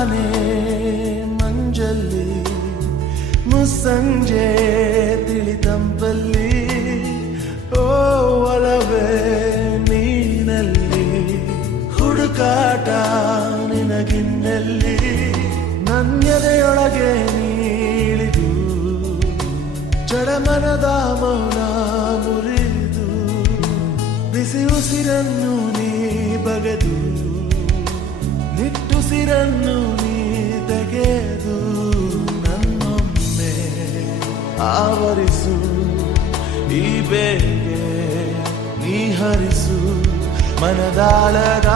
ತಾನೇ ಮಂಜಲ್ಲಿ ಮುಸ್ಸಂಜೆ ತಿಳಿತಂಪಲ್ಲಿ ಓ ಒಲವೇ ನೀನಲ್ಲಿ ಹುಡುಕಾಟ ನಿನಗಿನ್ನಲ್ಲಿ ನನ್ಯದೆಯೊಳಗೆ ನೀಳಿದು ಜಡಮನದ ಮೌನ ಮುರಿದು ಬಿಸಿ ಉಸಿರನ್ನು ನೀ ಬಗೆದು ನಿಟ್ಟುಸಿರನ್ನು ನೀ ತೆಗೆದು ನನ್ನೊಮ್ಮೆ ಆವರಿಸು ಈ ಬೇಗೆ ನೀ ಹರಿಸು ಮನದಾಳದ